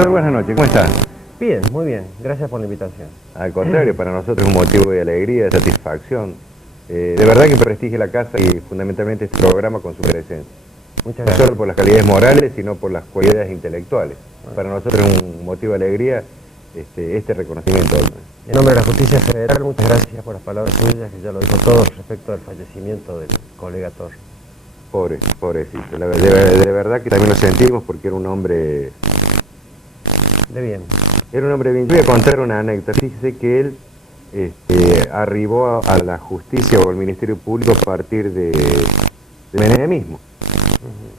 Doctor, buenas noches, ¿cómo está? Bien, muy bien, gracias por la invitación. Al contrario, para nosotros es un motivo de alegría, de satisfacción. De verdad que prestigie la casa y fundamentalmente este programa con su presencia. Muchas No gracias. solo por las calidades morales, sino por las cualidades intelectuales. Para nosotros es un motivo de alegría este reconocimiento. En nombre de la Justicia Federal, muchas gracias por las palabras suyas, que ya lo dijo todo respecto al fallecimiento del colega Torres. Pobrecito. De verdad que también lo sentimos porque era un hombre... De bien. Era un hombre bien. Voy a contar una anécdota. Fíjese que él arribó a la justicia o al Ministerio Público a partir de menemismo.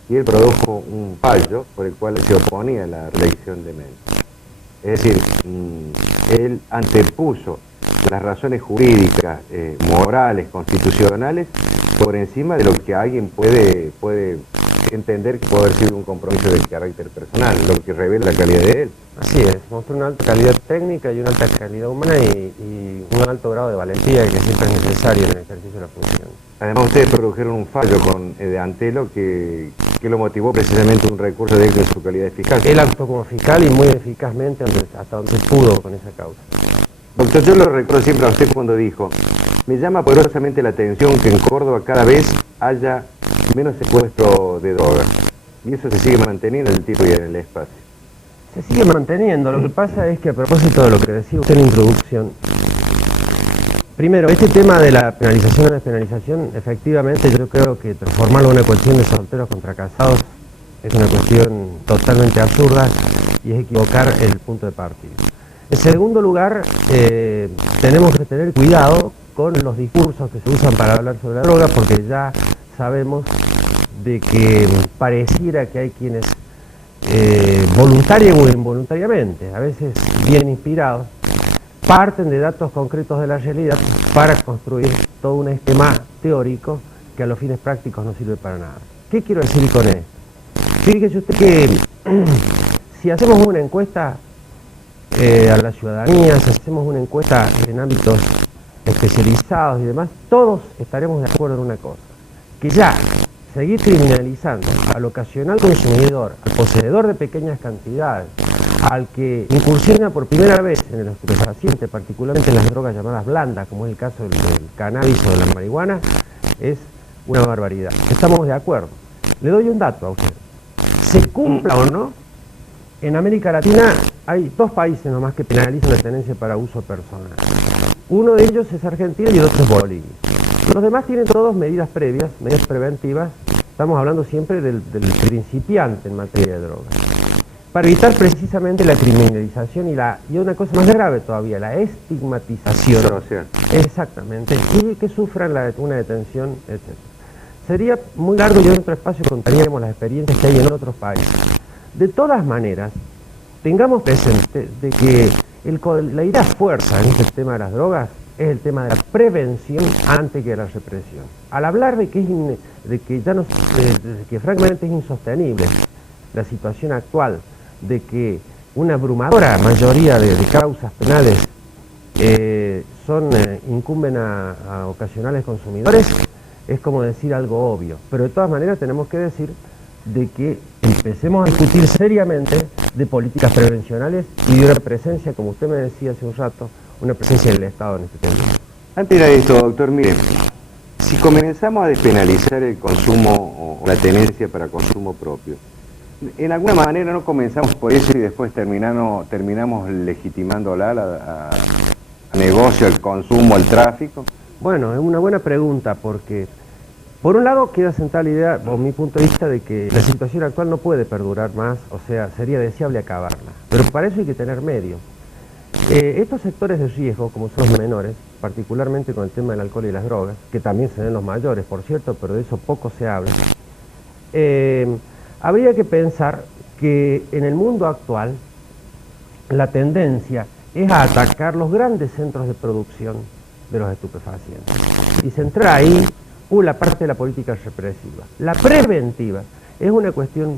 Y él produjo un fallo por el cual se oponía a la reelección de Menem. Es decir, él antepuso las razones jurídicas, morales, constitucionales, por encima de lo que alguien puede entender que puede haber sido un compromiso de carácter personal, lo que revela la calidad de él. Así es, mostró una alta calidad técnica y una alta calidad humana y un alto grado de valentía que siempre es necesario en el ejercicio de la función. Además, ustedes produjeron un fallo de Antelo que lo motivó precisamente un recurso de él en su calidad de fiscal. Él actuó como fiscal y muy eficazmente hasta donde pudo con esa causa. Doctor, yo lo recuerdo siempre a usted cuando dijo: me llama poderosamente la atención que en Córdoba cada vez haya menos secuestro de drogas. Y eso se sigue manteniendo en el tiempo y en el espacio. Se sigue manteniendo. Lo que pasa es que, a propósito de lo que decía usted en la introducción, primero, este tema de la penalización o despenalización, efectivamente yo creo que transformarlo en una cuestión de solteros contra casados es una cuestión totalmente absurda y es equivocar el punto de partida. En segundo lugar, tenemos que tener cuidado con los discursos que se usan para hablar sobre la droga, porque ya sabemos de que pareciera que hay quienes voluntaria o involuntariamente, a veces bien inspirados, parten de datos concretos de la realidad para construir todo un esquema teórico que a los fines prácticos no sirve para nada. ¿Qué quiero decir con esto? Fíjese usted que si hacemos una encuesta a la ciudadanía, si hacemos una encuesta en ámbitos especializados y demás, todos estaremos de acuerdo en una cosa, que ya seguir criminalizando al ocasional consumidor, al poseedor de pequeñas cantidades, al que incursiona por primera vez en el estupefaciente, particularmente en las drogas llamadas blandas, como es el caso del cannabis o de la marihuana, es una barbaridad. Estamos de acuerdo. Le doy un dato a usted. Se cumpla o no, en América Latina hay 2 países nomás que penalizan la tenencia para uso personal. Uno de ellos es Argentina y el otro es Bolivia. Los demás tienen todos medidas previas, medidas preventivas. Estamos hablando siempre del principiante en materia de drogas, para evitar precisamente la criminalización y una cosa más grave todavía, la estigmatización. Social. Exactamente, y que sufran una detención, etc. Sería muy largo y en otro espacio contaríamos las experiencias que hay en otros países. De todas maneras, tengamos presente de que la idea fuerza en este tema de las drogas es el tema de la prevención antes que la represión. Al hablar de que francamente es insostenible la situación actual, de que una abrumadora mayoría de causas penales incumben a ocasionales consumidores, es como decir algo obvio. Pero de todas maneras tenemos que decir de que empecemos a discutir seriamente de políticas prevencionales y de una presencia, como usted me decía hace un rato, una presencia del Estado en este tema. Antes de esto, doctor, mire, si comenzamos a despenalizar el consumo o la tenencia para consumo propio, en alguna manera no comenzamos por eso y después terminamos legitimándola a negocio, al consumo, al tráfico. Bueno, es una buena pregunta porque, por un lado, queda sentada la idea, o mi punto de vista, de que la situación actual no puede perdurar más, o sea, sería deseable acabarla. Pero para eso hay que tener medios. Estos sectores de riesgo, como son los menores, particularmente con el tema del alcohol y las drogas, que también se ven los mayores, por cierto, pero de eso poco se habla, habría que pensar que en el mundo actual la tendencia es a atacar los grandes centros de producción de los estupefacientes y centrar ahí la parte de la política represiva. La preventiva es una cuestión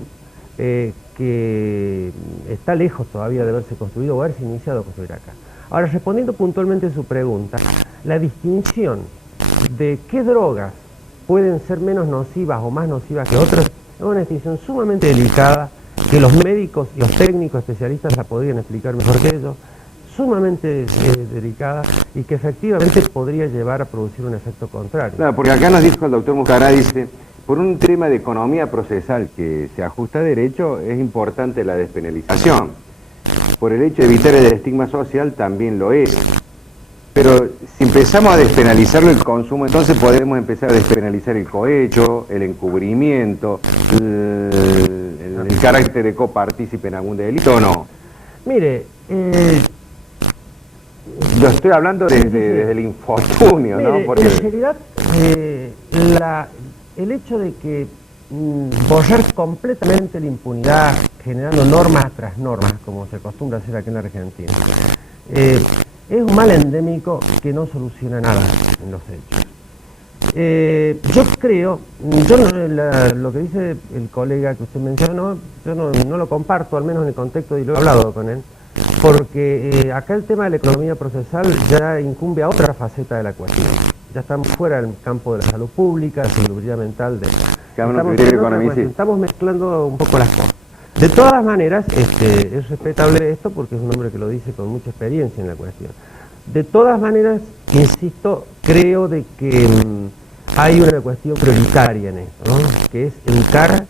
que está lejos todavía de haberse construido o haberse iniciado a construir acá. Ahora, respondiendo puntualmente a su pregunta, la distinción de qué drogas pueden ser menos nocivas o más nocivas que otras es una distinción sumamente delicada que los médicos y los técnicos especialistas la podrían explicar mejor que ellos, sumamente delicada y que efectivamente podría llevar a producir un efecto contrario. Claro, porque acá nos dijo el doctor Muscará, dice, por un tema de economía procesal que se ajusta a derecho, es importante la despenalización. Por el hecho de evitar el estigma social también lo es. Pero si empezamos a despenalizarlo el consumo, entonces podemos empezar a despenalizar el cohecho, el encubrimiento, el carácter de copartícipe en algún delito, ¿o no? Mire, yo estoy hablando desde el infortunio, mire, ¿no? Porque... en realidad, el hecho de que borrar completamente la impunidad, generando normas tras normas, como se acostumbra a hacer aquí en la Argentina, es un mal endémico que no soluciona nada en los hechos. Yo creo, lo que dice el colega que usted mencionó, yo no lo comparto, al menos en el contexto, y lo he hablado con él, porque acá el tema de la economía procesal ya incumbe a otra faceta de la cuestión. Ya estamos fuera del campo de la salud pública, de la salubridad mental, estamos mezclando un poco las cosas. De todas maneras, es respetable esto porque es un hombre que lo dice con mucha experiencia en la cuestión. De todas maneras, insisto, creo de que hay una cuestión prioritaria en esto, ¿no? Que es educar,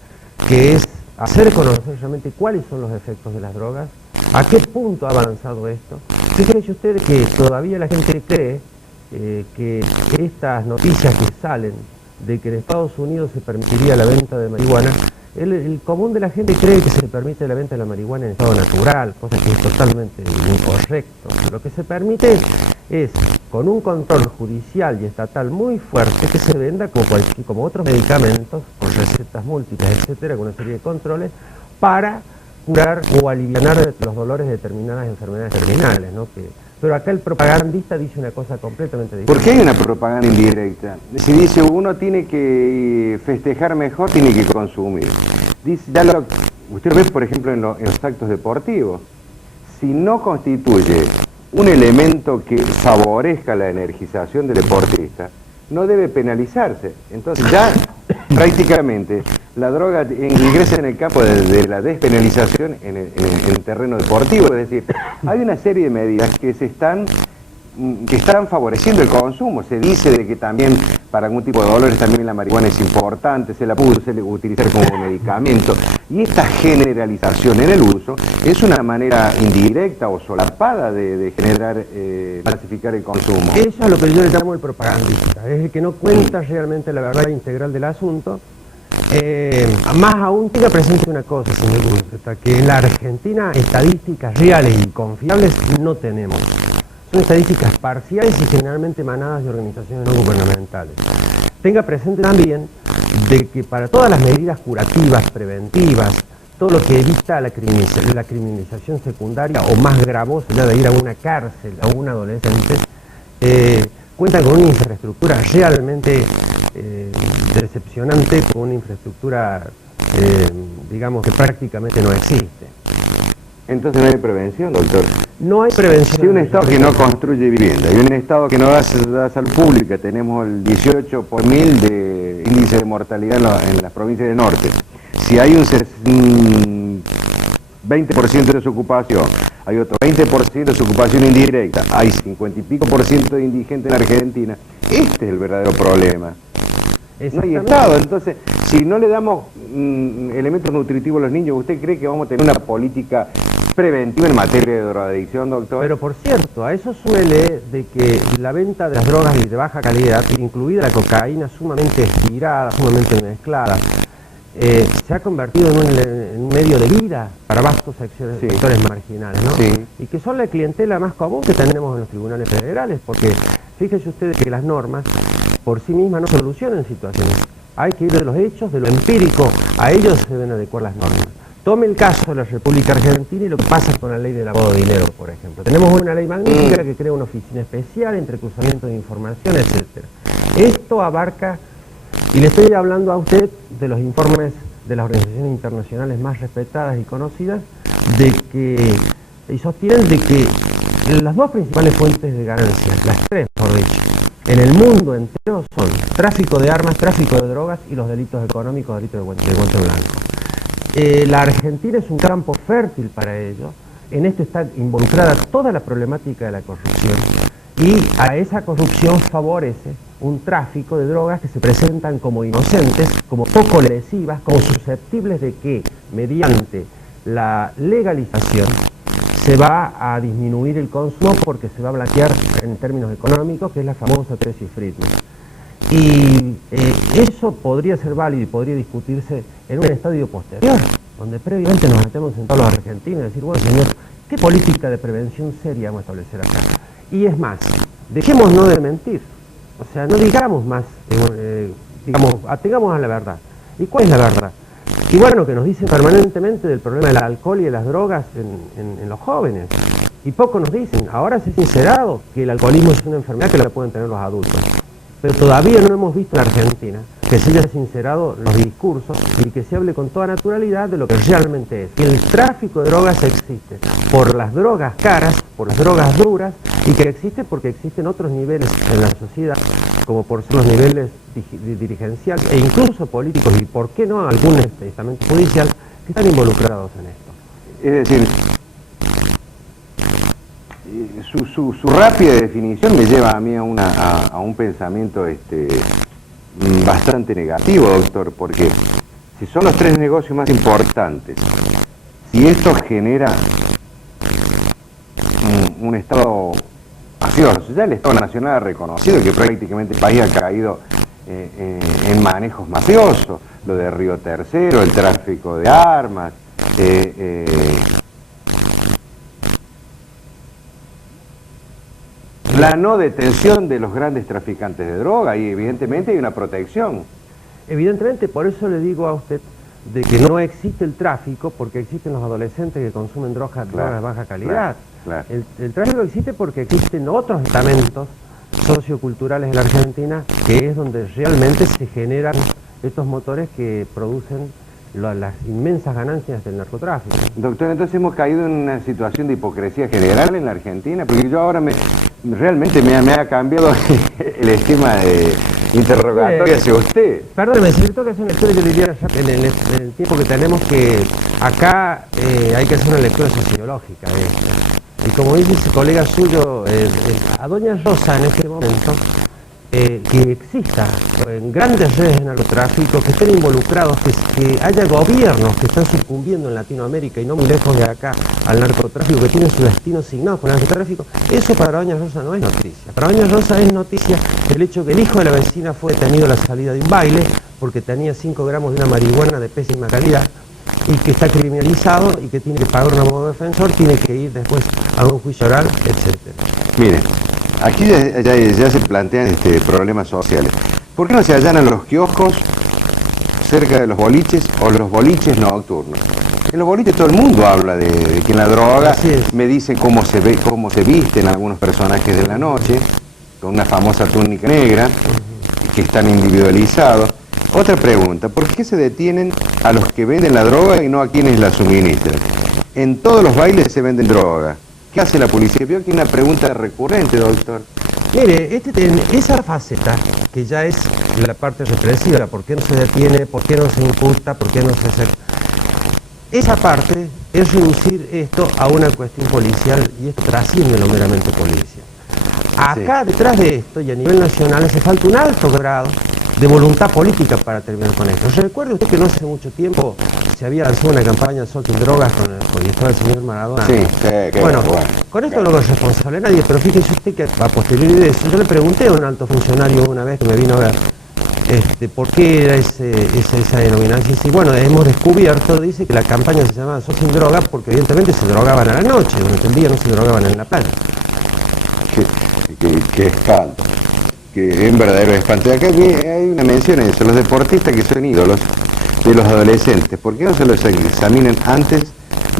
que es hacer conocer realmente cuáles son los efectos de las drogas, a qué punto ha avanzado esto. Fíjense ustedes que todavía la gente cree que estas noticias que salen de que en Estados Unidos se permitiría la venta de marihuana, el común de la gente cree que se permite la venta de la marihuana en estado natural, cosa que es totalmente incorrecto. Lo que se permite es, con un control judicial y estatal muy fuerte, que se venda como otros medicamentos, con recetas múltiples, etcétera, con una serie de controles, para curar o aliviar los dolores de determinadas enfermedades terminales, ¿no? Pero acá el propagandista dice una cosa completamente diferente. ¿Por qué hay una propaganda indirecta? Si dice uno tiene que festejar mejor, tiene que consumir. Dice, usted ve, por ejemplo, en los actos deportivos, si no constituye un elemento que favorezca la energización del deportista, no debe penalizarse. Entonces ya prácticamente la droga ingresa en el campo de la despenalización en el terreno deportivo. Es decir, hay una serie de medidas que están favoreciendo el consumo. Se dice de que también para algún tipo de dolores también la marihuana es importante, se la puede utilizar como medicamento, y esta generalización en el uso es una manera indirecta o solapada de generar, clasificar el consumo. Eso es lo que yo le llamo el propagandista, es el que no cuenta realmente la verdad integral del asunto. Más aún, tenga presente una cosa, señor Gurreta, que en la Argentina estadísticas reales y confiables no tenemos. Son estadísticas parciales y generalmente emanadas de organizaciones no gubernamentales. Tenga presente también de que para todas las medidas curativas, preventivas, todo lo que evita la criminalización secundaria o más gravosa, ya de ir a una cárcel a un adolescente, cuentan con una infraestructura realmente decepcionante, con una infraestructura, digamos, que prácticamente no existe. Entonces no hay prevención, doctor. No hay prevención. Si un Estado que no construye vivienda y un Estado que no da salud pública, tenemos el 18 por 1000 de índice de mortalidad en las provincias del norte. Si hay un 20% de desocupación, hay otro 20% de desocupación indirecta, hay 50 y pico por ciento de indigentes en Argentina. Este es el verdadero problema. No hay Estado. Entonces, si no le damos elementos nutritivos a los niños, ¿usted cree que vamos a tener una política preventiva en materia de drogadicción, doctor? Pero por cierto, a eso suele de que la venta de las drogas de baja calidad, incluida la cocaína sumamente estirada, sumamente mezclada, se ha convertido en un medio de vida para vastos sectores marginales, ¿no? Sí. Y que son la clientela más común que tenemos en los tribunales federales, porque fíjense ustedes que las normas por sí mismas no solucionan situaciones. Hay que ir de los hechos, de lo empírico, a ellos se deben adecuar las normas. Tome el caso de la República Argentina y lo que pasa con la ley del lavado de dinero, por ejemplo. Tenemos una ley magnífica que crea una oficina especial, entrecruzamiento de información, etc. Esto abarca, y le estoy hablando a usted de los informes de las organizaciones internacionales más respetadas y conocidas, y sostienen de que las dos principales fuentes de ganancias, las tres, mejor dicho, en el mundo entero son tráfico de armas, tráfico de drogas y los delitos económicos, delitos de guante blanco. la Argentina es un campo fértil para ello. En esto está involucrada toda la problemática de la corrupción y a esa corrupción favorece un tráfico de drogas que se presentan como inocentes, como poco lesivas, como susceptibles de que mediante la legalización se va a disminuir el consumo porque se va a blanquear en términos económicos, que es la famosa tesis Friedman. Y eso podría ser válido y podría discutirse en un estadio posterior, donde previamente nos metemos en todos los argentinos y decir, bueno, señor, ¿qué política de prevención seria vamos a establecer acá? Y es más, dejémonos de mentir, o sea, no digamos más, digamos, atengamos a la verdad. ¿Y cuál es la verdad? Y bueno, que nos dicen permanentemente del problema del alcohol y de las drogas en los jóvenes. Y poco nos dicen, ahora se ha sincerado que el alcoholismo es una enfermedad que la pueden tener los adultos. Pero todavía no hemos visto en Argentina que se haya sincerado los discursos y que se hable con toda naturalidad de lo que realmente es. Que el tráfico de drogas existe por las drogas caras, por las drogas duras, y que existe porque existen otros niveles en la sociedad, como por ser los niveles dirigenciales e incluso políticos, y por qué no algún estamento judicial, que están involucrados en esto. Es decir, su rápida definición me lleva a mí a un pensamiento bastante negativo, doctor, porque si son los tres negocios más importantes, si esto genera un Estado mafioso, ya el Estado Nacional ha reconocido que prácticamente el país ha caído en manejos mafiosos, lo de Río Tercero, el tráfico de armas, la no detención de los grandes traficantes de droga, y evidentemente hay una protección. Evidentemente, por eso le digo a usted de que no existe el tráfico, porque existen los adolescentes que consumen drogas de baja calidad. Claro. El tráfico existe porque existen otros estamentos socioculturales en la Argentina, que es donde realmente se generan estos motores que producen las inmensas ganancias del narcotráfico. Doctor, entonces hemos caído en una situación de hipocresía general en la Argentina, porque yo ahora realmente me ha cambiado el esquema de interrogatorio hacia usted. Perdóneme, es cierto que es una lectura, yo diría, en el tiempo que tenemos, que acá hay que hacer una lectura sociológica de esto. Y como dice ese colega suyo, a doña Rosa en este momento, que exista en grandes redes de narcotráfico, que estén involucrados, que haya gobiernos que están sucumbiendo en Latinoamérica y no muy lejos de acá al narcotráfico, que tienen su destino asignado por el narcotráfico, eso para doña Rosa no es noticia. Para doña Rosa es noticia el hecho que el hijo de la vecina fue detenido a la salida de un baile porque tenía 5 gramos de una marihuana de pésima calidad y que está criminalizado y que tiene que pagar un abogado defensor, tiene que ir después a un juicio oral, etc. Mire, aquí ya se plantean problemas sociales. ¿Por qué no se allanan los kioscos cerca de los boliches o los boliches nocturnos? En los boliches todo el mundo habla de que en la droga, me dicen cómo se visten algunos personajes de la noche, con una famosa túnica negra, que están individualizados. Otra pregunta, ¿por qué se detienen a los que venden la droga y no a quienes la suministran? En todos los bailes se venden droga. ¿Qué hace la policía? Veo que hay una pregunta recurrente, doctor. Mire, esa faceta, que ya es la parte represiva, ¿por qué no se detiene? ¿Por qué no se imputa? ¿Por qué no se hace? Esa parte es reducir esto a una cuestión policial, y esto trasciende lo meramente policial. Acá, detrás de esto, y a nivel nacional, hace falta un alto grado de voluntad política para terminar con esto. ¿Recuerda usted que no hace mucho tiempo se había lanzado una campaña Sol sin drogas con estaba el señor Maradona? Sí, bueno, con esto no es responsable nadie, pero fíjese usted que a posteriori de eso, yo le pregunté a un alto funcionario una vez que me vino a ver, ¿por qué era esa denominación? Y bueno, hemos descubierto, dice que la campaña se llamaba Sol sin drogas porque evidentemente se drogaban a la noche, durante el día no se drogaban en la playa. Qué espanto. Que es un verdadero espanto. Acá hay una mención en eso, los deportistas que son ídolos de los adolescentes, ¿por qué no se los examinan antes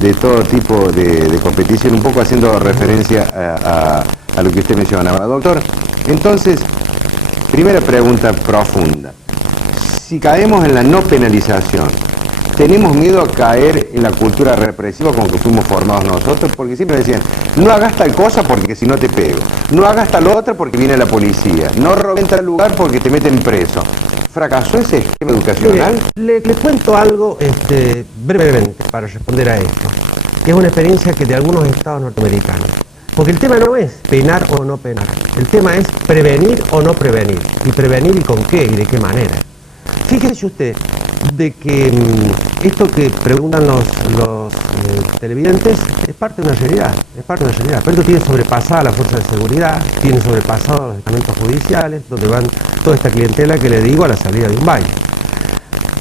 de todo tipo de competición? Un poco haciendo referencia a lo que usted mencionaba, doctor. Entonces, primera pregunta profunda. Si caemos en la no penalización, ¿tenemos miedo a caer en la cultura represiva con que fuimos formados nosotros? Porque siempre decían, no hagas tal cosa porque si no te pego, no hagas tal otra porque viene la policía, no robes tal lugar porque te meten preso. ¿Fracasó ese esquema educacional? Mire, le cuento algo brevemente para responder a esto, que es una experiencia que de algunos estados norteamericanos. Porque el tema no es penar o no penar, el tema es prevenir o no prevenir, y prevenir y con qué y de qué manera. Fíjese usted de que esto que preguntan los televidentes es parte de una realidad, Pero esto tiene sobrepasada la fuerza de seguridad, tiene sobrepasado los estamentos judiciales, donde van toda esta clientela que le digo a la salida de un baile.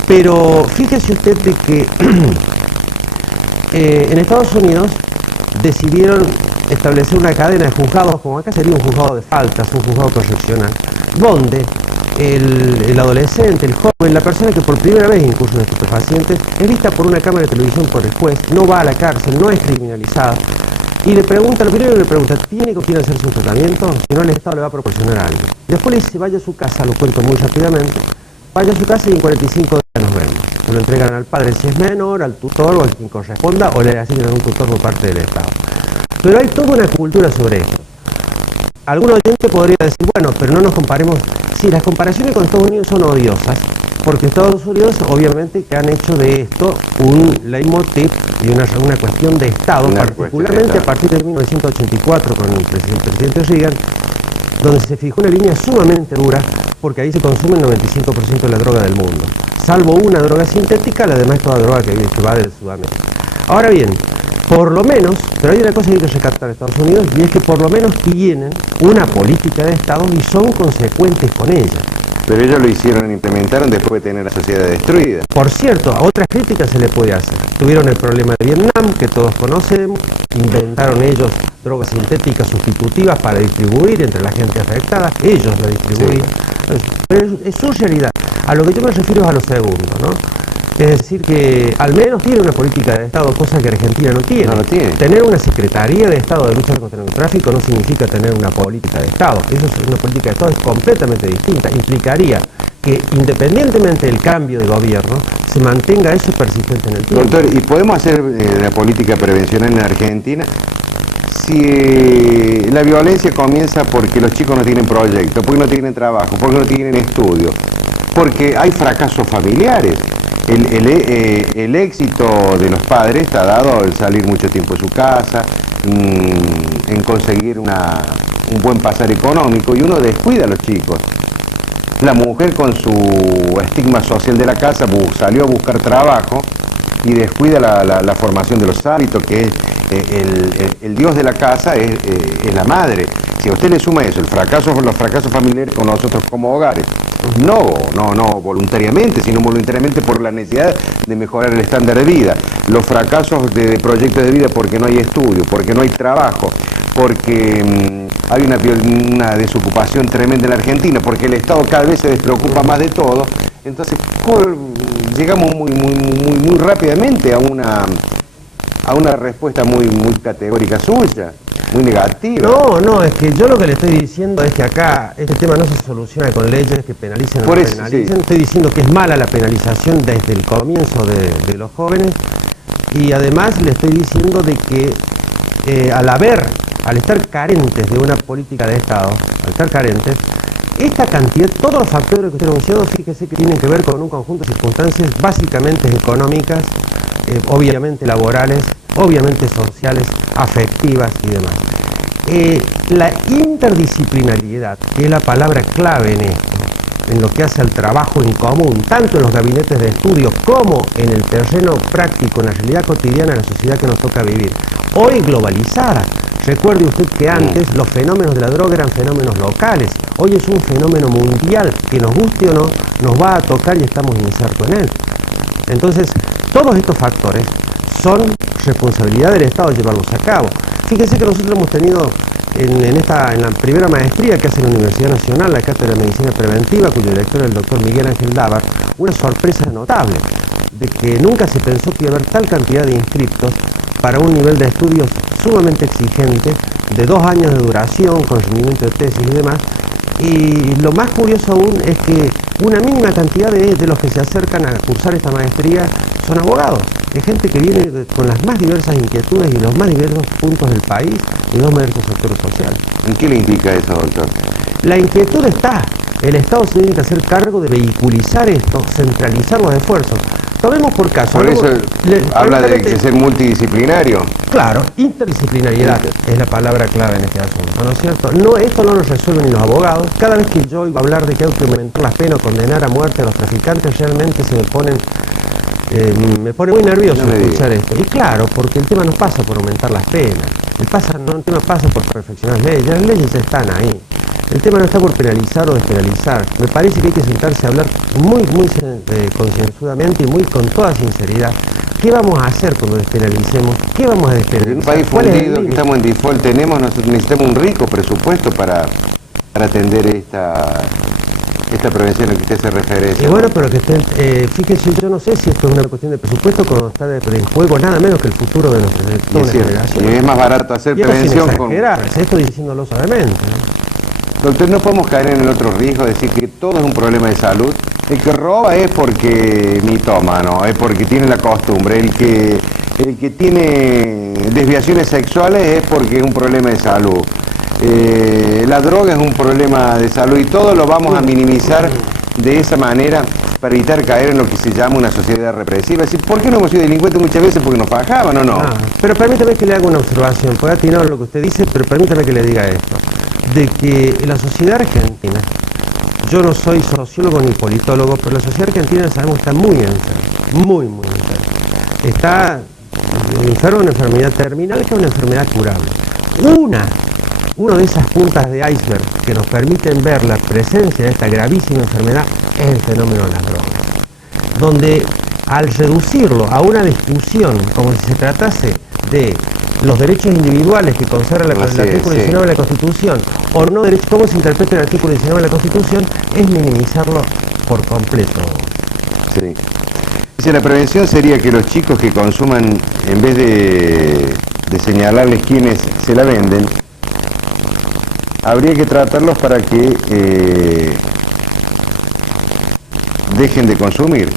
Pero fíjese usted de que en Estados Unidos decidieron establecer una cadena de juzgados, como acá sería un juzgado de faltas, un juzgado correccional, donde el adolescente, el joven, la persona que por primera vez incurre en estupefacientes, es vista por una cámara de televisión por el juez, no va a la cárcel, no es criminalizado, y le pregunta, lo primero que le pregunta, ¿tiene con quién hacerse un tratamiento? Si no, el Estado le va a proporcionar a alguien. Después le dice, vaya a su casa, lo cuento muy rápidamente, vaya a su casa y en 45 días nos vemos. Se lo entregan al padre si es menor, al tutor o al quien corresponda, o le asignan un tutor por parte del Estado. Pero hay toda una cultura sobre esto. Algún oyente podría decir, bueno, pero no nos comparemos. Sí, las comparaciones con Estados Unidos son odiosas, porque Estados Unidos obviamente que han hecho de esto un leitmotiv y una cuestión de Estado, particularmente a partir de 1984 con el presidente Reagan, donde se fijó una línea sumamente dura, porque ahí se consume el 95% de la droga del mundo. Salvo una droga sintética, la demás es toda droga que va de Sudamérica. Ahora bien, por lo menos, pero hay una cosa que hay que rescatar de Estados Unidos, y es que por lo menos tienen una política de Estado y son consecuentes con ella. Pero ellos lo hicieron, implementaron después de tener la sociedad destruida. Por cierto, a otras críticas se le puede hacer. Tuvieron el problema de Vietnam, que todos conocemos, inventaron ellos drogas sintéticas sustitutivas para distribuir entre la gente afectada, ellos la distribuían. Sí. Pero es su realidad. A lo que yo me refiero es a lo segundo, ¿no? Es decir, que al menos tiene una política de Estado, cosa que Argentina no tiene. No lo tiene. Tener una Secretaría de Estado de lucha contra el tráfico no significa tener una política de Estado. Eso es una política de Estado, es completamente distinta. Implicaría que independientemente del cambio de gobierno, se mantenga eso persistente en el tiempo. Doctor, ¿y podemos hacer la política prevencional en Argentina? Si la violencia comienza porque los chicos no tienen proyecto, porque no tienen trabajo, porque no tienen estudio, porque hay fracasos familiares. El éxito de los padres está dado en salir mucho tiempo de su casa, en conseguir un buen pasar económico, y uno descuida a los chicos. La mujer con su estigma social de la casa salió a buscar trabajo y descuida la formación de los hábitos, que es el dios de la casa es la madre. Si a usted le suma eso, los fracasos familiares con nosotros como hogares, no voluntariamente, sino voluntariamente por la necesidad de mejorar el estándar de vida, los fracasos de proyectos de vida porque no hay estudio, porque no hay trabajo, porque hay una desocupación tremenda en la Argentina, porque el Estado cada vez se despreocupa más de todo, entonces llegamos muy rápidamente a una respuesta muy categórica suya, muy negativa. No, es que yo lo que le estoy diciendo es que acá este tema no se soluciona con leyes que penalicen o no penalicen. Sí. Estoy diciendo que es mala la penalización desde el comienzo de los jóvenes, y además le estoy diciendo de que al estar carentes de una política de Estado, esta cantidad, todos los factores que usted ha anunciado, fíjese que tienen que ver con un conjunto de circunstancias básicamente económicas, obviamente laborales, obviamente sociales, afectivas y demás. La interdisciplinariedad, que es la palabra clave en esto, en lo que hace al trabajo en común, tanto en los gabinetes de estudio como en el terreno práctico, en la realidad cotidiana de la sociedad que nos toca vivir, hoy globalizada. Recuerde usted que antes los fenómenos de la droga eran fenómenos locales, hoy es un fenómeno mundial que, nos guste o no, nos va a tocar y estamos insertos en él. Entonces, todos estos factores son responsabilidad del Estado llevarlos a cabo. Fíjense que nosotros hemos tenido en la primera maestría que hace la Universidad Nacional, la Cátedra de Medicina Preventiva, cuyo director es el doctor Miguel Ángel Dávar, una sorpresa notable de que nunca se pensó que iba a haber tal cantidad de inscriptos para un nivel de estudios sumamente exigente, de 2 años de duración, con rendimiento de tesis y demás. Y lo más curioso aún es que una mínima cantidad de los que se acercan a cursar esta maestría son abogados. Es gente que viene con las más diversas inquietudes y los más diversos puntos del país y los más diversos sectores sociales. ¿En qué le indica eso, doctor? La inquietud está. El Estado se tiene que hacer cargo de vehiculizar esto, centralizar los esfuerzos. Tomemos por caso. Por eso habla de que ser multidisciplinario. Claro, interdisciplinariedad es la palabra clave en este asunto, ¿no es cierto? No, esto no lo resuelven ni los abogados. Cada vez que yo oigo hablar de que hay que aumentar las penas o condenar a muerte a los traficantes, realmente me pone muy nervioso escuchar esto. Y claro, porque el tema no pasa por aumentar las penas, el tema pasa por perfeccionar las leyes ya están ahí. El tema no está por penalizar o despenalizar. Me parece que hay que sentarse a hablar muy concienzudamente y con toda sinceridad. ¿Qué vamos a hacer cuando despenalicemos? ¿Qué vamos a despenalizar? En un país fundido, que estamos en default, necesitamos un rico presupuesto para atender esta prevención a la que usted se referencia. Y bueno, pero que fíjese, yo no sé si esto es una cuestión de presupuesto cuando está en juego nada menos que el futuro de nuestra generación. Y es más barato hacer prevención con... Esto diciéndolo suavemente, ¿no? Doctor, no podemos caer en el otro riesgo de decir que todo es un problema de salud. El que roba es porque mitómano, es porque tiene la costumbre. El que tiene desviaciones sexuales es porque es un problema de salud. La droga es un problema de salud y todo lo vamos a minimizar de esa manera para evitar caer en lo que se llama una sociedad represiva. Es decir, ¿por qué no hemos sido delincuentes muchas veces? Porque nos fajaban o no. Pero permítame que le haga una observación. Puede atinar lo que usted dice, pero permítame que le diga esto. De que la sociedad argentina, yo no soy sociólogo ni politólogo, pero la sociedad argentina sabemos que está muy enferma, muy enferma. Está enferma de una enfermedad terminal que es una enfermedad curable. Una de esas puntas de iceberg que nos permiten ver la presencia de esta gravísima enfermedad es el fenómeno de las drogas, donde al reducirlo a una discusión como si se tratase de los derechos individuales que consagra el artículo 19 de la Constitución, o no derechos, cómo se interpreta el artículo 19 de la Constitución, es minimizarlo por completo. Sí. Dice, la prevención sería que los chicos que consuman, en vez de señalarles quiénes se la venden, habría que tratarlos para que dejen de consumir.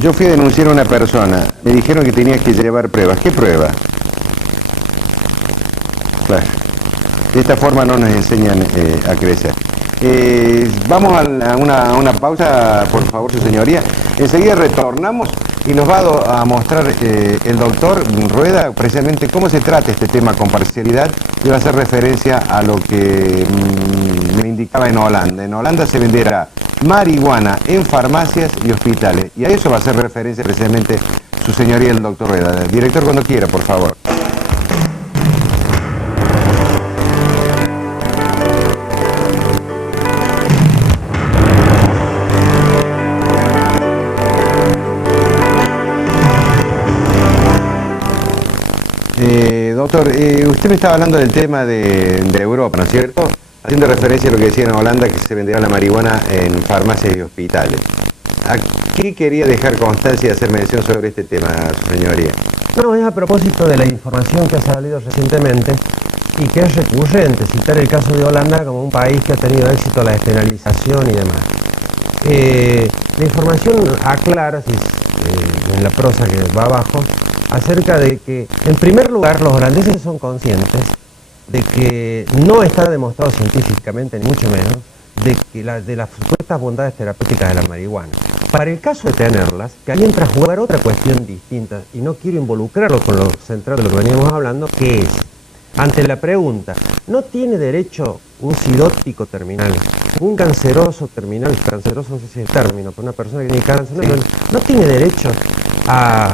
Yo fui a denunciar a una persona, me dijeron que tenía que llevar pruebas. ¿Qué pruebas? Claro. De esta forma no nos enseñan a crecer. Vamos a una pausa, por favor, su señoría. Enseguida retornamos y nos va a mostrar el doctor Rueda precisamente cómo se trata este tema con parcialidad y va a hacer referencia a lo que me indicaba en Holanda. En Holanda se venderá marihuana en farmacias y hospitales y a eso va a hacer referencia precisamente su señoría el doctor Rueda. Director, cuando quiera, por favor. Doctor, usted me estaba hablando del tema de Europa, ¿no es cierto? Haciendo referencia a lo que decía en Holanda, que se venderá la marihuana en farmacias y hospitales. ¿A qué quería dejar constancia y hacer mención sobre este tema, su señoría? No, es a propósito de la información que ha salido recientemente y que es recurrente citar el caso de Holanda como un país que ha tenido éxito en la despenalización y demás. La información aclara, en la prosa que va abajo, acerca de que, en primer lugar, los holandeses son conscientes de que no está demostrado científicamente, ni mucho menos, de las supuestas bondades terapéuticas de la marihuana. Para el caso de tenerlas, que ahí entra a jugar otra cuestión distinta, y no quiero involucrarlo con lo central de lo que veníamos hablando, que es, ante la pregunta, ¿no tiene derecho un sidóptico terminal, un canceroso terminal, canceroso no sé si es el término, pero una persona que tiene cáncer, no tiene derecho a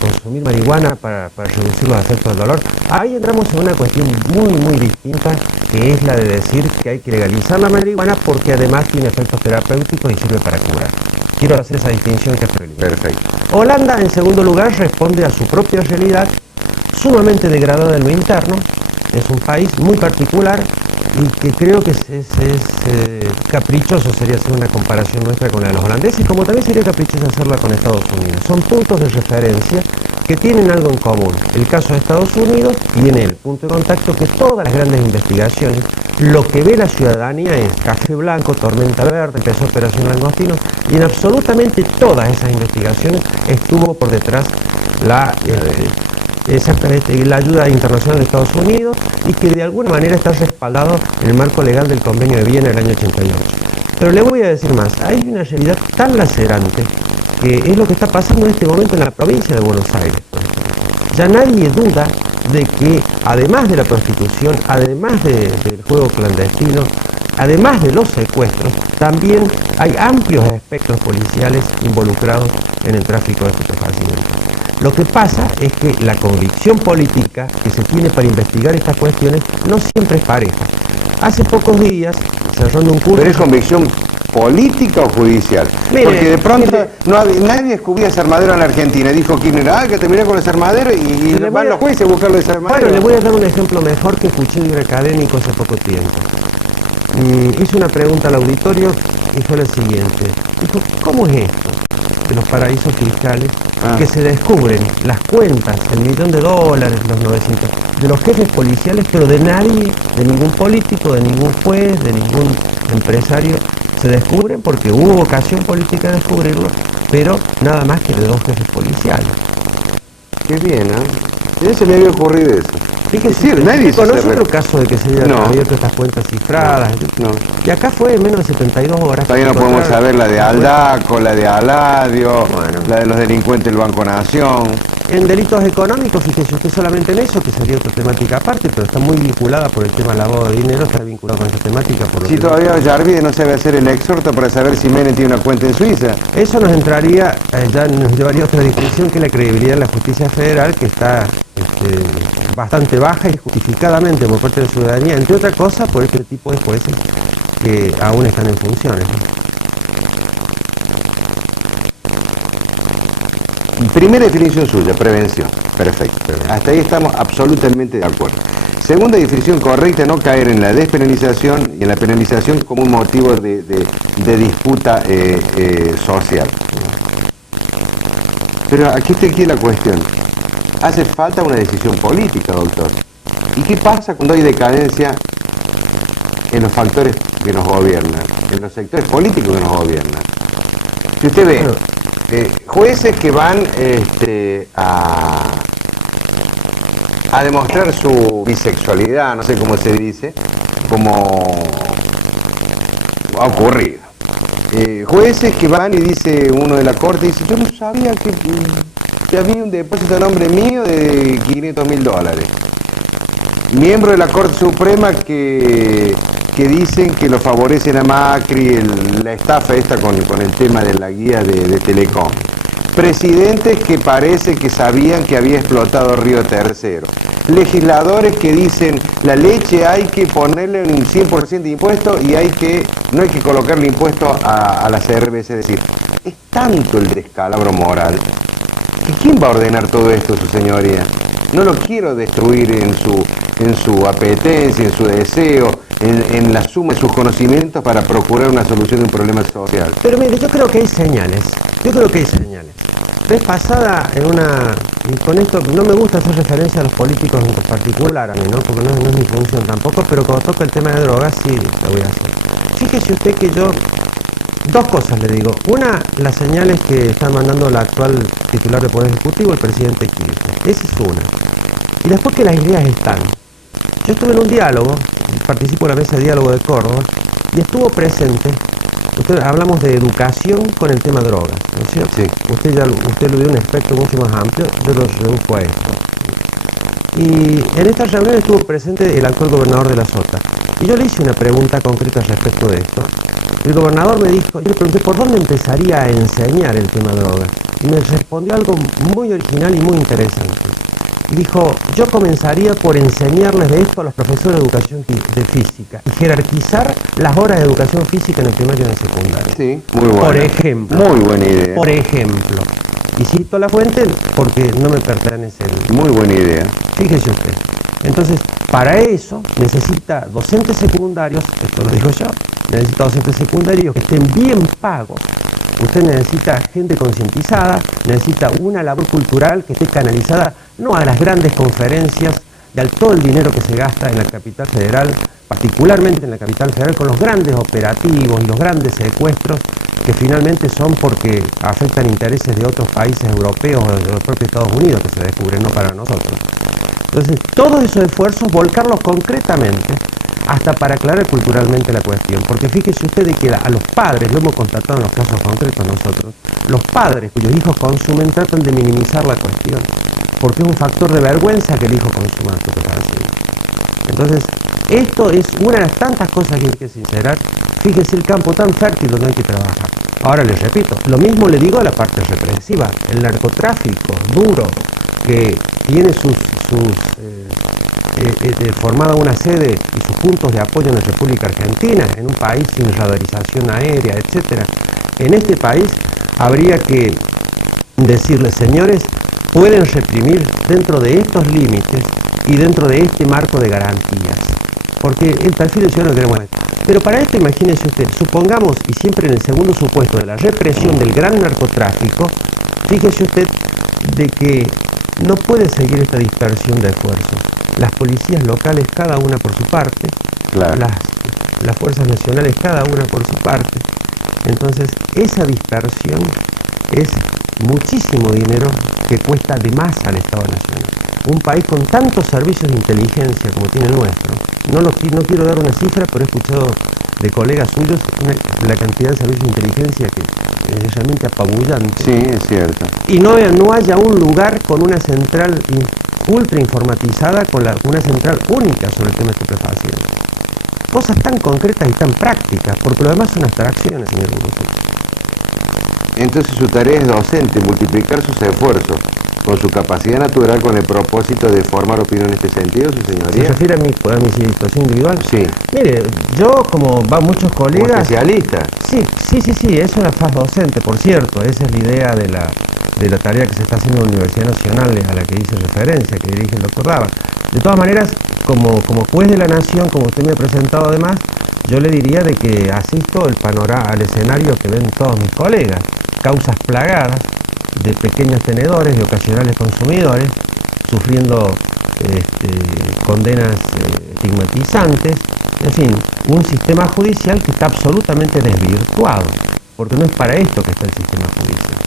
consumir marihuana para reducir los efectos del dolor? Ahí entramos en una cuestión muy distinta, que es la de decir que hay que legalizar la marihuana porque además tiene efectos terapéuticos y sirve para curar. Quiero hacer esa distinción que es preliminar. Perfecto. Holanda, en segundo lugar, responde a su propia realidad, sumamente degradada en lo interno. Es un país muy particular y que creo que es caprichoso sería hacer una comparación nuestra con la de los holandeses, como también sería caprichoso hacerla con Estados Unidos. Son puntos de referencia que tienen algo en común. El caso de Estados Unidos tiene el punto de contacto que todas las grandes investigaciones, lo que ve la ciudadanía es café blanco, tormenta verde, empezó Operación Langostino, y en absolutamente todas esas investigaciones estuvo por detrás la ayuda internacional de Estados Unidos y que de alguna manera está respaldado en el marco legal del Convenio de Viena del año 88. Pero le voy a decir más, hay una realidad tan lacerante que es lo que está pasando en este momento en la provincia de Buenos Aires. Ya nadie duda de que además de la prostitución, además del juego clandestino, además de los secuestros, también hay amplios espectros policiales involucrados en el tráfico de estupefacientes. Lo que pasa es que la convicción política que se tiene para investigar estas cuestiones no siempre es pareja. Hace pocos días, cerrando un curso... ¿Pero es convicción política o judicial? Mire, porque de pronto nadie descubría desarmadero en la Argentina. Dijo Kirchner, que terminé con el desarmadero y van los jueces a buscar los desarmaderos. Bueno, le voy a dar un ejemplo mejor que escuché de un académico hace poco tiempo. Hice una pregunta al auditorio y fue la siguiente. Dijo, ¿cómo es esto de los paraísos fiscales que se descubren las cuentas, el $1.000.000, los 900, de los jefes policiales, pero de nadie, de ningún político, de ningún juez, de ningún empresario, se descubren porque hubo ocasión política de descubrirlo, pero nada más que de 2 jefes policiales? Qué bien, ¿eh? Se me había ocurrido eso. Fíjese, nadie conoce otro caso de que se hayan abierto estas cuentas cifradas. No. Y acá fue en menos de 72 horas. Todavía no podemos saber la de Aldaco, la de Aladio, la de los delincuentes del Banco Nación. En delitos económicos, fíjese usted solamente en eso, que sería otra temática aparte, pero está muy vinculada por el tema del lavado de dinero, está vinculado con esa temática. Si todavía Yarvide no sabe hacer el exhorto para saber si Menem tiene una cuenta en Suiza. Eso nos entraría, ya nos llevaría a otra discusión, que es la credibilidad de la justicia federal, que está bastante baja y justificadamente por parte de la ciudadanía, entre otras cosas por este tipo de jueces que aún están en funciones, ¿no? Primera definición suya, prevención. Perfecto. Hasta ahí estamos absolutamente de acuerdo. Segunda definición correcta, no caer en la despenalización y en la penalización como un motivo de disputa social. Pero aquí está la cuestión. Hace falta una decisión política, doctor. ¿Y qué pasa cuando hay decadencia en los factores que nos gobiernan, en los sectores políticos que nos gobiernan? Si usted ve jueces que van a demostrar su bisexualidad, no sé cómo se dice, como ha ocurrido. Jueces que van y dice uno de la corte, dice, yo no sabía que había un depósito a nombre mío de $500.000. Miembros de la Corte Suprema que dicen que lo favorecen a Macri, la estafa esta con el tema de la guía de Telecom. Presidentes que parece que sabían que había explotado Río Tercero. Legisladores que dicen la leche hay que ponerle un 100% de impuesto y no hay que colocarle impuesto a la cerveza. Es decir, es tanto el descalabro moral. ¿Y quién va a ordenar todo esto, su señoría? No lo quiero destruir en su apetencia, en su deseo, en la suma de sus conocimientos para procurar una solución de un problema social. Pero mire, yo creo que hay señales. Vez pasada y con esto no me gusta hacer referencia a los políticos en particular, a mí, ¿no? Porque no es mi función tampoco, pero cuando toca el tema de drogas sí lo voy a hacer. Fíjese usted que yo, 2 cosas le digo. Una, las señales que está mandando la actual titular de Poder Ejecutivo, el presidente Kirchner. Esa es una. Y después que las ideas están. Yo estuve en un diálogo, participo en la mesa de diálogo de Córdoba, y estuvo presente, hablamos de educación con el tema drogas, ¿no es cierto? Sí. Usted lo dio un espectro mucho más amplio, yo lo reduzco a esto. Y en esta reunión estuvo presente el actual gobernador de La Sota. Y yo le hice una pregunta concreta respecto de esto. El gobernador me dijo, yo le pregunté por dónde empezaría a enseñar el tema drogas. Y me respondió algo muy original y muy interesante. Dijo, yo comenzaría por enseñarles de esto a los profesores de educación de física y jerarquizar las horas de educación física en el primario y en el secundario. Sí, muy bueno. Por ejemplo. Muy buena idea. Por ejemplo. Y cito la fuente porque no me pertenece Muy buena idea. Fíjese usted. Entonces, para eso necesita docentes secundarios, esto lo digo yo, necesita docentes secundarios que estén bien pagos. Usted necesita gente concientizada, necesita una labor cultural que esté canalizada no a las grandes conferencias y al todo el dinero que se gasta en la capital federal, particularmente en la capital federal, con los grandes operativos y los grandes secuestros, que finalmente son porque afectan intereses de otros países europeos o de los propios Estados Unidos que se descubren, no para nosotros. Entonces, todos esos esfuerzos, volcarlos concretamente, hasta para aclarar culturalmente la cuestión. Porque fíjese usted de que a los padres, lo hemos constatado en los casos concretos nosotros, los padres cuyos hijos consumen tratan de minimizar la cuestión, porque es un factor de vergüenza que el hijo consuma estupefacientes. Entonces, esto es una de las tantas cosas que hay que sincerar. Fíjese el campo tan fértil donde hay que trabajar. Ahora les repito, lo mismo le digo a la parte represiva. El narcotráfico duro, que tiene formada una sede y sus puntos de apoyo en la República Argentina, en un país sin radarización aérea, etc. En este país habría que decirles, señores, pueden reprimir dentro de estos límites y dentro de este marco de garantías, porque el perfil del ciudadano queremos esto. Pero para esto, imagínense usted, supongamos, y siempre en el segundo supuesto de la represión del gran narcotráfico, fíjese usted de que no puede seguir esta dispersión de esfuerzos. Las policías locales, cada una por su parte, claro, las fuerzas nacionales, cada una por su parte. Entonces, esa dispersión es muchísimo dinero que cuesta de más al Estado Nacional. Un país con tantos servicios de inteligencia como tiene el nuestro, no quiero dar una cifra, pero he escuchado de colegas suyos la cantidad de servicios de inteligencia que es realmente apabullante. Sí, es cierto. Y no haya un lugar con una central ultra informatizada, con una central única sobre el tema de estupefacientes. Cosas tan concretas y tan prácticas, porque lo demás son abstracciones, señor Burruchaga. Entonces su tarea es docente, multiplicar sus esfuerzos con su capacidad natural con el propósito de formar opinión en este sentido, su señoría. ¿Se refiere a mi situación individual? Sí. Mire, yo como van muchos colegas... ¿Como especialista? Sí, es una faz docente, por cierto. Esa es la idea de la tarea que se está haciendo en la Universidad Nacional, a la que hice referencia, que dirige el doctor Lava. De todas maneras, como juez de la Nación, como usted me ha presentado además, yo le diría de que asisto al escenario que ven todos mis colegas. Causas plagadas de pequeños tenedores, de ocasionales consumidores, sufriendo condenas estigmatizantes, en fin, un sistema judicial que está absolutamente desvirtuado, porque no es para esto que está el sistema judicial.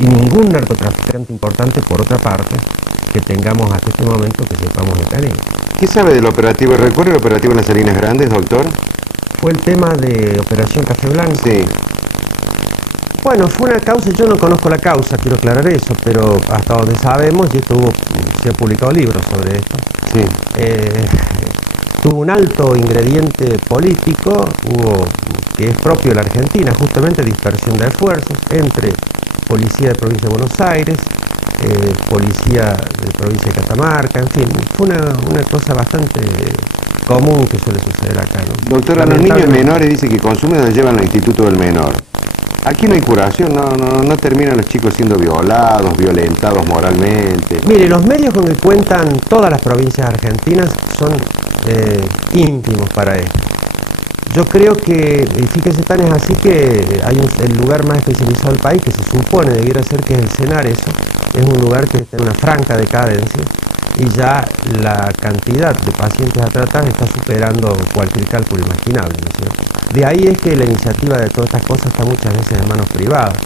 Y ningún narcotraficante importante, por otra parte, que tengamos hasta este momento que sepamos detener. ¿Qué sabe del operativo? ¿Recuerda el operativo en las Salinas Grandes, doctor? Fue el tema de Operación Café Blanco. Sí. Bueno, fue una causa, yo no conozco la causa, quiero aclarar eso, pero hasta donde sabemos, y se han publicado libros sobre esto, Sí. tuvo un alto ingrediente político, que es propio de la Argentina, justamente dispersión de esfuerzos entre policía de provincia de Buenos Aires, policía de provincia de Catamarca, en fin, fue una cosa bastante común que suele suceder acá, ¿no? Doctora, los niños menores dice que consumen o llevan al Instituto del Menor. Aquí no hay curación, no terminan los chicos siendo violados, violentados moralmente. Mire, los medios con que cuentan todas las provincias argentinas son ínfimos para esto. Yo creo que, fíjese, tan es así que hay el lugar más especializado del país, que se supone debiera ser que es el CENAR, eso, es un lugar que está en una franca decadencia, y ya la cantidad de pacientes a tratar está superando cualquier cálculo imaginable, ¿no es cierto? De ahí es que la iniciativa de todas estas cosas está muchas veces en manos privadas,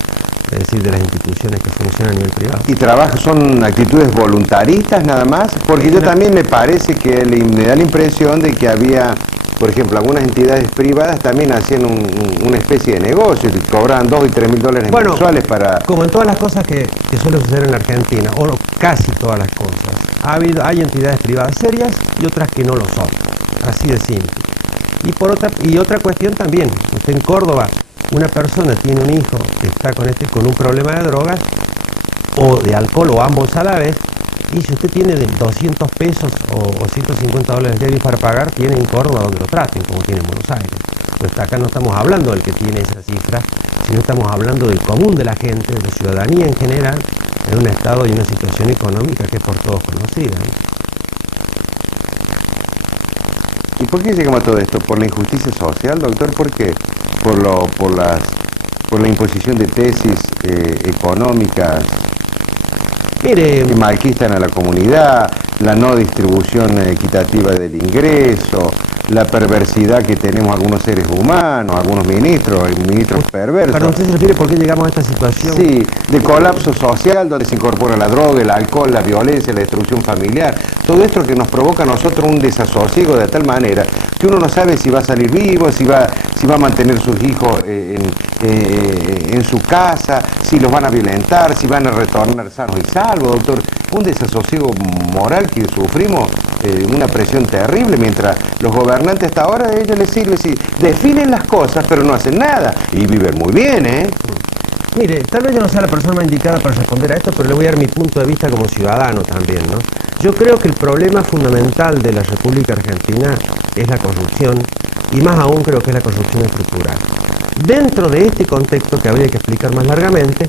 es decir, de las instituciones que funcionan a nivel privado. ¿Y son actitudes voluntaristas nada más? Porque yo también me parece que me da la impresión de que había, por ejemplo, algunas entidades privadas también hacían una especie de negocio, que cobraban $2 y $3 mil mensuales para... Como en todas las cosas que suelen suceder en la Argentina, o casi todas las cosas, hay entidades privadas serias y otras que no lo son, así de simple. Y otra cuestión también, usted en Córdoba, una persona tiene un hijo que está con un problema de drogas, o de alcohol, o ambos a la vez, y si usted tiene de 200 pesos o $150 diarios para pagar, tiene en Córdoba donde lo traten, como tiene en Buenos Aires. Pues acá no estamos hablando del que tiene esa cifra, sino estamos hablando del común de la gente, de la ciudadanía en general, en un estado y una situación económica que es por todos conocida, ¿no? ¿Y por qué llegamos a todo esto? ¿Por la injusticia social, doctor? ¿Por qué? ¿Por la imposición de tesis económicas Mire, que malquistan a la comunidad, la no distribución equitativa del ingreso, la perversidad que tenemos algunos seres humanos, algunos ministros perversos. Pero usted se refiere por qué llegamos a esta situación. Sí, de colapso social, donde se incorpora la droga, el alcohol, la violencia, la destrucción familiar. Todo esto que nos provoca a nosotros un desasosiego de tal manera que uno no sabe si va a salir vivo, si va a mantener sus hijos en su casa, si los van a violentar, si van a retornar sanos y salvos, doctor. Un desasosiego moral que sufrimos, una presión terrible, mientras los gobernantes hasta ahora a ellos les sirve, si definen las cosas pero no hacen nada y viven muy bien, ¿eh? Mire, tal vez yo no sea la persona más indicada para responder a esto, pero le voy a dar mi punto de vista como ciudadano también, ¿no? Yo creo que el problema fundamental de la República Argentina es la corrupción, y más aún creo que es la corrupción estructural. Dentro de este contexto, que habría que explicar más largamente,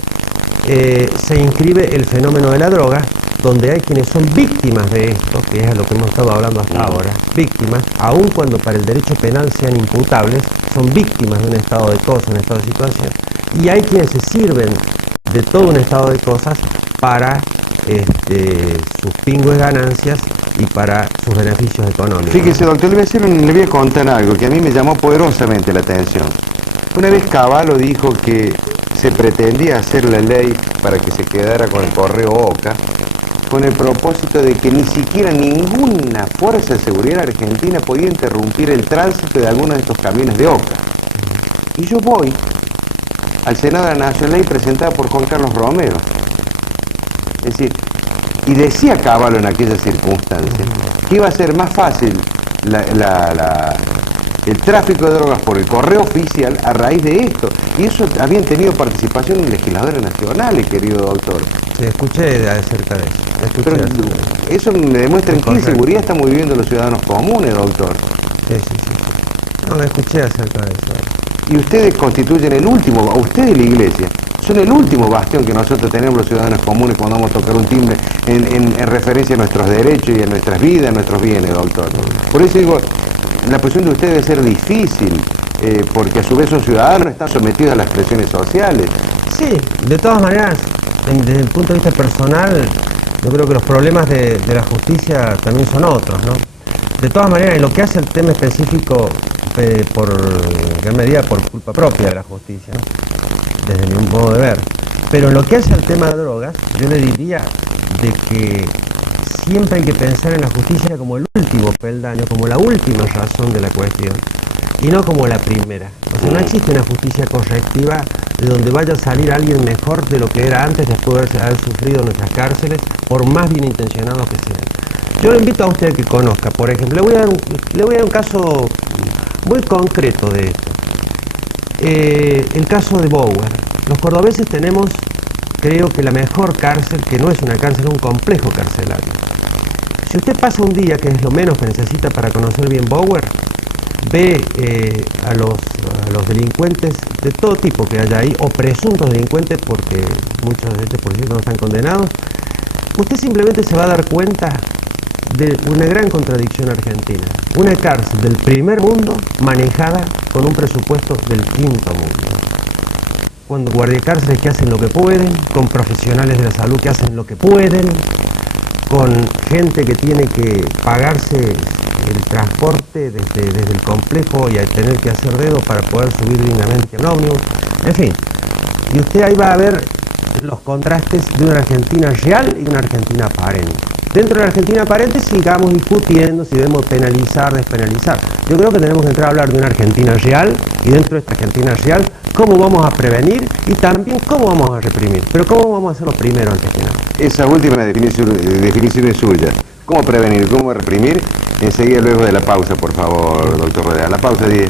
se inscribe el fenómeno de la droga, donde hay quienes son víctimas de esto, que es a lo que hemos estado hablando hasta ahora, víctimas, aun cuando para el derecho penal sean imputables, son víctimas de un estado de cosas, un estado de situación, y hay quienes se sirven de todo un estado de cosas para sus pingües ganancias y para sus beneficios económicos. Fíjese, doctor, le voy a contar algo que a mí me llamó poderosamente la atención. Una vez Cavallo dijo que se pretendía hacer la ley para que se quedara con el correo OCA, con el propósito de que ni siquiera ninguna fuerza de seguridad argentina podía interrumpir el tránsito de algunos de estos camiones de OCA. Y yo voy al Senado de la Nación, ley presentada por Juan Carlos Romero. Es decir, y decía Cavallo en aquella circunstancia que iba a ser más fácil el tráfico de drogas por el correo oficial a raíz de esto. Y eso habían tenido participación en legisladores nacionales, querido doctor. Sí, escuché acerca de eso. Pero eso me demuestra en qué inseguridad estamos viviendo los ciudadanos comunes, doctor. Sí. No, escuché acerca de eso. Y ustedes constituyen el último, ustedes la Iglesia, son el último bastión que nosotros tenemos los ciudadanos comunes cuando vamos a tocar un timbre en referencia a nuestros derechos y a nuestras vidas, a nuestros bienes, doctor. Por eso digo, la posición de ustedes debe ser difícil, porque a su vez son ciudadanos, están sometidos a las presiones sociales. Sí, de todas maneras, desde el punto de vista personal, yo creo que los problemas de la justicia también son otros, ¿no? De todas maneras, en lo que hace el tema específico, por gran medida por culpa propia de la justicia, ¿no? Desde mi modo de ver. Pero en lo que hace al tema de drogas, yo le diría de que siempre hay que pensar en la justicia como el último peldaño, como la última razón de la cuestión, y no como la primera. O sea, no existe una justicia correctiva de donde vaya a salir alguien mejor de lo que era antes, después de haber sufrido en nuestras cárceles, por más bien intencionados que sean. Yo le invito a usted que conozca, por ejemplo, le voy a dar un caso muy concreto de esto. El caso de Bower. Los cordobeses tenemos, creo que la mejor cárcel, que no es una cárcel, es un complejo carcelario. Si usted pasa un día, que es lo menos que necesita para conocer bien Bower, ve a los delincuentes de todo tipo que haya ahí, o presuntos delincuentes, porque muchos de ellos, por cierto, no están condenados, usted simplemente se va a dar cuenta de una gran contradicción argentina. Una cárcel del primer mundo manejada con un presupuesto del quinto mundo. Cuando guardiacárceles que hacen lo que pueden, con profesionales de la salud que hacen lo que pueden, con gente que tiene que pagarse el transporte desde el complejo y a tener que hacer dedo para poder subir dignamente a un ómnibus. En fin, y usted ahí va a ver los contrastes de una Argentina real y de una Argentina aparente. Dentro de la Argentina aparente sigamos discutiendo si debemos penalizar, despenalizar. Yo creo que tenemos que entrar a hablar de una Argentina real, y dentro de esta Argentina real, cómo vamos a prevenir y también cómo vamos a reprimir. Pero cómo vamos a hacerlo primero antes que nada. Esa última definición es suya. ¿Cómo prevenir? ¿Cómo reprimir? Enseguida, luego de la pausa, por favor, doctor Rodea. La pausa, 10.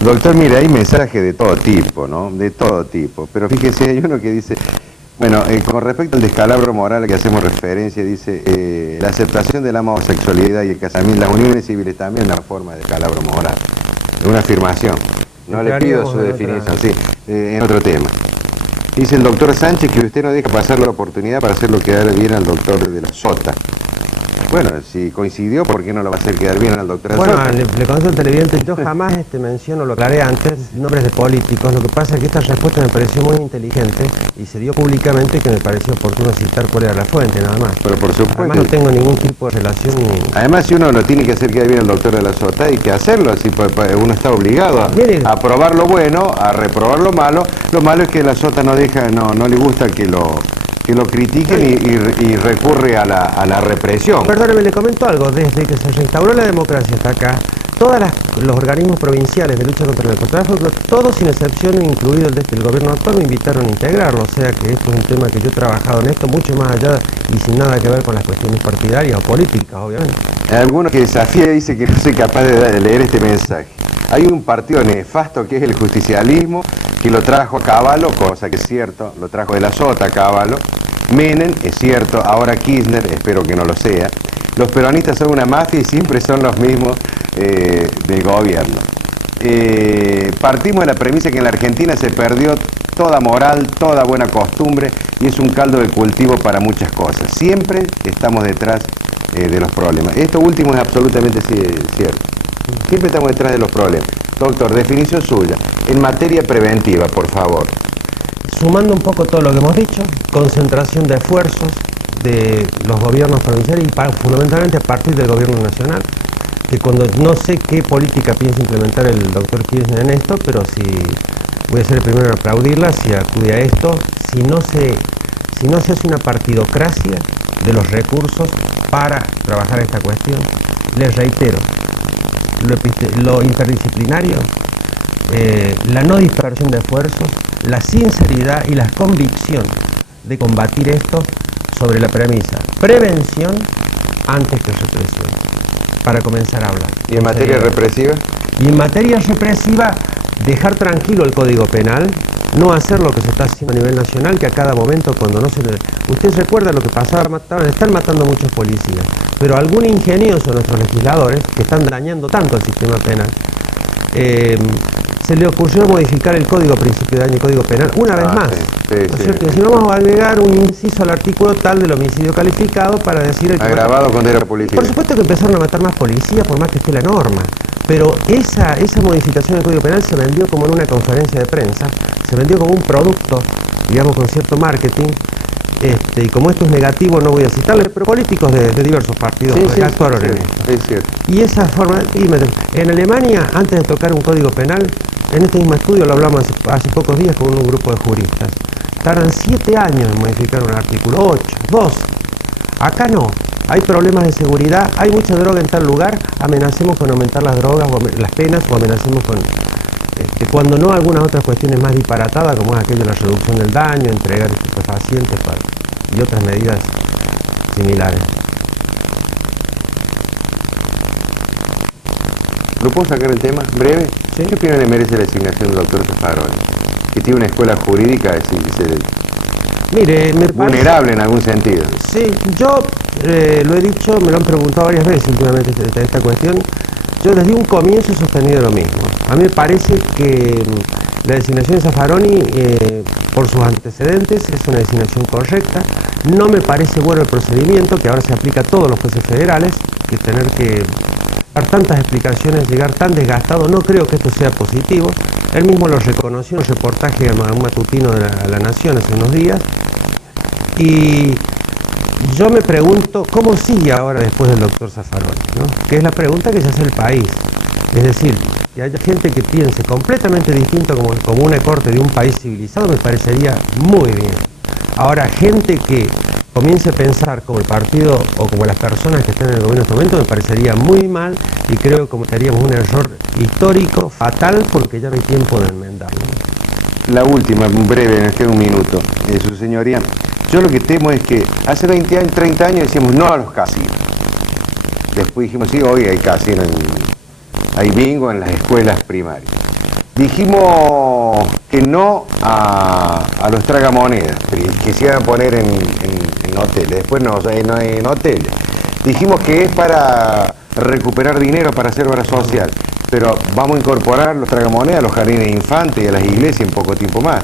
Doctor, mira, hay mensajes de todo tipo, ¿no? De todo tipo. Pero fíjese, hay uno que dice, bueno, con respecto al descalabro moral al que hacemos referencia, dice, la aceptación de la homosexualidad y el casamiento, las uniones civiles también es una forma de descalabro moral. Es una afirmación. No le pido su definición, sí, en otro tema. Dice el doctor Sánchez que usted no deja pasar la oportunidad para hacerlo quedar bien al doctor de la Sota. Bueno, si coincidió, ¿por qué no lo va a hacer quedar bien al doctor Bueno, Azota? le contesto al televidente, yo jamás menciono, lo aclaré antes, nombres de políticos. Lo que pasa es que esta respuesta me pareció muy inteligente y se dio públicamente, que me pareció oportuno citar cuál era la fuente, nada más. Pero por supuesto. Además no tengo ningún tipo de relación ni... Además, si uno lo tiene que hacer quedar bien al doctor de la Sota, hay que hacerlo, así uno está obligado a probar lo bueno, a reprobar lo malo. Lo malo es que la Sota no le gusta que lo critiquen y recurre a la represión. Perdóneme, le comento algo. Desde que se reinstauró la democracia hasta acá, todos los organismos provinciales de lucha contra el narcotráfico, todos sin excepción, incluido el gobierno actual, me invitaron a integrarlo. O sea que esto es un tema que yo he trabajado en esto mucho más allá y sin nada que ver con las cuestiones partidarias o políticas, obviamente. Hay algunos que desafía y dice que no soy capaz de leer este mensaje. Hay un partido nefasto que es el justicialismo, que lo trajo a Cavallo, cosa que es cierto, lo trajo de la Sota a Cavallo. Menem, es cierto, ahora Kirchner, espero que no lo sea. Los peronistas son una mafia y siempre son los mismos del gobierno. Partimos de la premisa que en la Argentina se perdió toda moral, toda buena costumbre y es un caldo de cultivo para muchas cosas. Siempre estamos detrás de los problemas. Esto último es absolutamente cierto. Siempre estamos detrás de los problemas. Doctor, definición suya. En materia preventiva, por favor. Sumando un poco todo lo que hemos dicho, concentración de esfuerzos de los gobiernos provinciales y fundamentalmente a partir del gobierno nacional, que cuando no sé qué política piensa implementar el doctor Kirchner en esto, pero si voy a ser el primero en aplaudirla, si acude a esto, si no se hace una partidocracia de los recursos para trabajar esta cuestión, les reitero, lo interdisciplinario, la no dispersión de esfuerzos, la sinceridad y la convicción de combatir esto sobre la premisa prevención antes que represión, para comenzar a hablar. ¿Y en materia represiva? Y en materia represiva, dejar tranquilo el Código Penal, no hacer lo que se está haciendo a nivel nacional, que a cada momento cuando no se le... Usted recuerda lo que pasaba, están matando muchos policías, pero algún ingenioso de nuestros legisladores, que están dañando tanto el sistema penal, se le ocurrió modificar el Código Principio de Daño y Código Penal una vez más. ¿No es cierto? Si vamos a agregar un inciso al artículo tal del homicidio calificado para decir... Agravado cuando era policía. Por supuesto que empezaron a matar más policías por más que esté la norma, pero esa modificación del Código Penal se vendió como en una conferencia de prensa, se vendió como un producto, digamos, con cierto marketing, y como esto es negativo no voy a citarle, pero políticos de diversos partidos actuaron en esto. Es cierto. Y esa forma, en Alemania, antes de tocar un código penal, en este mismo estudio lo hablamos hace pocos días con un grupo de juristas, tardan 7 años en modificar un artículo, 8, 12. Acá no, hay problemas de seguridad, hay mucha droga en tal lugar, amenacemos con aumentar las drogas, las penas, o amenacemos con... cuando no algunas otras cuestiones más disparatadas, como es aquello de la reducción del daño, entregar estupefacientes y otras medidas similares. ¿Lo puedo sacar el tema breve? ¿Sí? ¿Qué opinión le merece la asignación del doctor Zaffaroni? Que tiene una escuela jurídica Mire, me parece... vulnerable en algún sentido. Sí, yo lo he dicho, me lo han preguntado varias veces últimamente esta cuestión. Yo desde un comienzo he sostenido lo mismo. A mí me parece que la designación de Zaffaroni, por sus antecedentes, es una designación correcta. No me parece bueno el procedimiento que ahora se aplica a todos los jueces federales, que tener que dar tantas explicaciones, llegar tan desgastado, no creo que esto sea positivo. Él mismo lo reconoció en un reportaje a un matutino de La Nación hace unos días. Y yo me pregunto, ¿cómo sigue ahora después del doctor Zaffaroni? ¿No? Que es la pregunta que se hace el país. Es decir, que haya gente que piense completamente distinto como una corte de un país civilizado me parecería muy bien. Ahora, gente que comience a pensar como el partido o como las personas que están en el gobierno en este momento me parecería muy mal y creo que cometeríamos un error histórico, fatal, porque ya no hay tiempo de enmendarlo. La última, breve, nos queda un minuto. Su señoría, yo lo que temo es que hace 20 años, 30 años decíamos no a los casinos. Después dijimos sí, hoy hay casinos, hay bingo en las escuelas primarias. Dijimos que no a los tragamonedas, que se iban a poner en hoteles. Después no en hoteles. Dijimos que es para recuperar dinero, para hacer obra social. Pero vamos a incorporar los tragamonedas a los jardines de infantes y a las iglesias en poco tiempo más.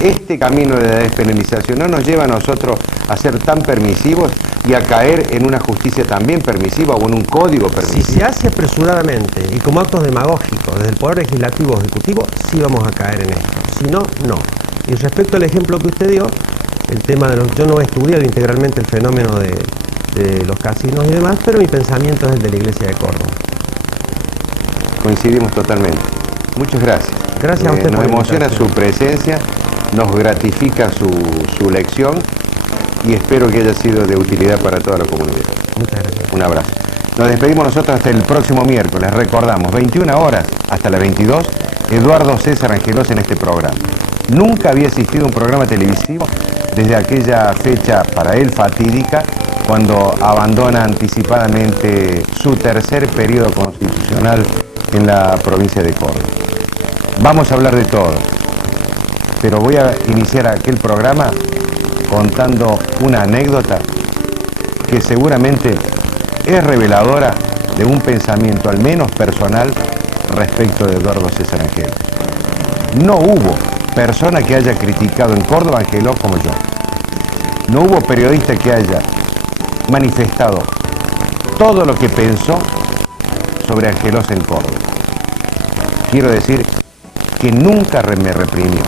este camino de la despenalización no nos lleva a nosotros a ser tan permisivos y a caer en una justicia también permisiva o en un código permisivo. Si se hace apresuradamente y como actos demagógicos desde el Poder Legislativo o Ejecutivo, sí vamos a caer en esto. Si no, no. Y respecto al ejemplo que usted dio, el tema de los... Yo no he estudiado integralmente el fenómeno de los casinos y demás, pero mi pensamiento es el de la Iglesia de Córdoba. Coincidimos totalmente. Muchas gracias. Gracias a usted. Nos emociona su presencia, nos gratifica su lección y espero que haya sido de utilidad para toda la comunidad. Muchas gracias. Un abrazo. Nos despedimos nosotros hasta el próximo miércoles. Recordamos, 21 horas hasta las 22, Eduardo César Angelos en este programa. Nunca había existido un programa televisivo desde aquella fecha para él fatídica, cuando abandona anticipadamente su tercer periodo constitucional en la provincia de Córdoba. Vamos a hablar de todo, pero voy a iniciar aquel programa contando una anécdota que seguramente es reveladora de un pensamiento al menos personal respecto de Eduardo César Angelos. No hubo persona que haya criticado en Córdoba a Angelos como yo. No hubo periodista que haya manifestado todo lo que pensó sobre Angelos en Córdoba. Quiero decir que nunca me reprimió.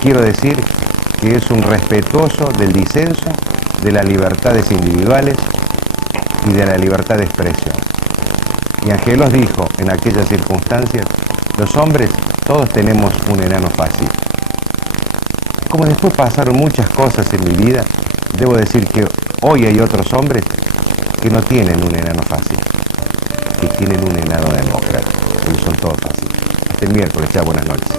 Quiero decir que es un respetuoso del disenso, de las libertades individuales y de la libertad de expresión. Y Angelos dijo en aquellas circunstancias, los hombres todos tenemos un enano fácil. Como después pasaron muchas cosas en mi vida, debo decir que hoy hay otros hombres que no tienen un enano fácil, que tienen un enano democrático, que son todos fáciles. Hasta el miércoles, ya buenas noches.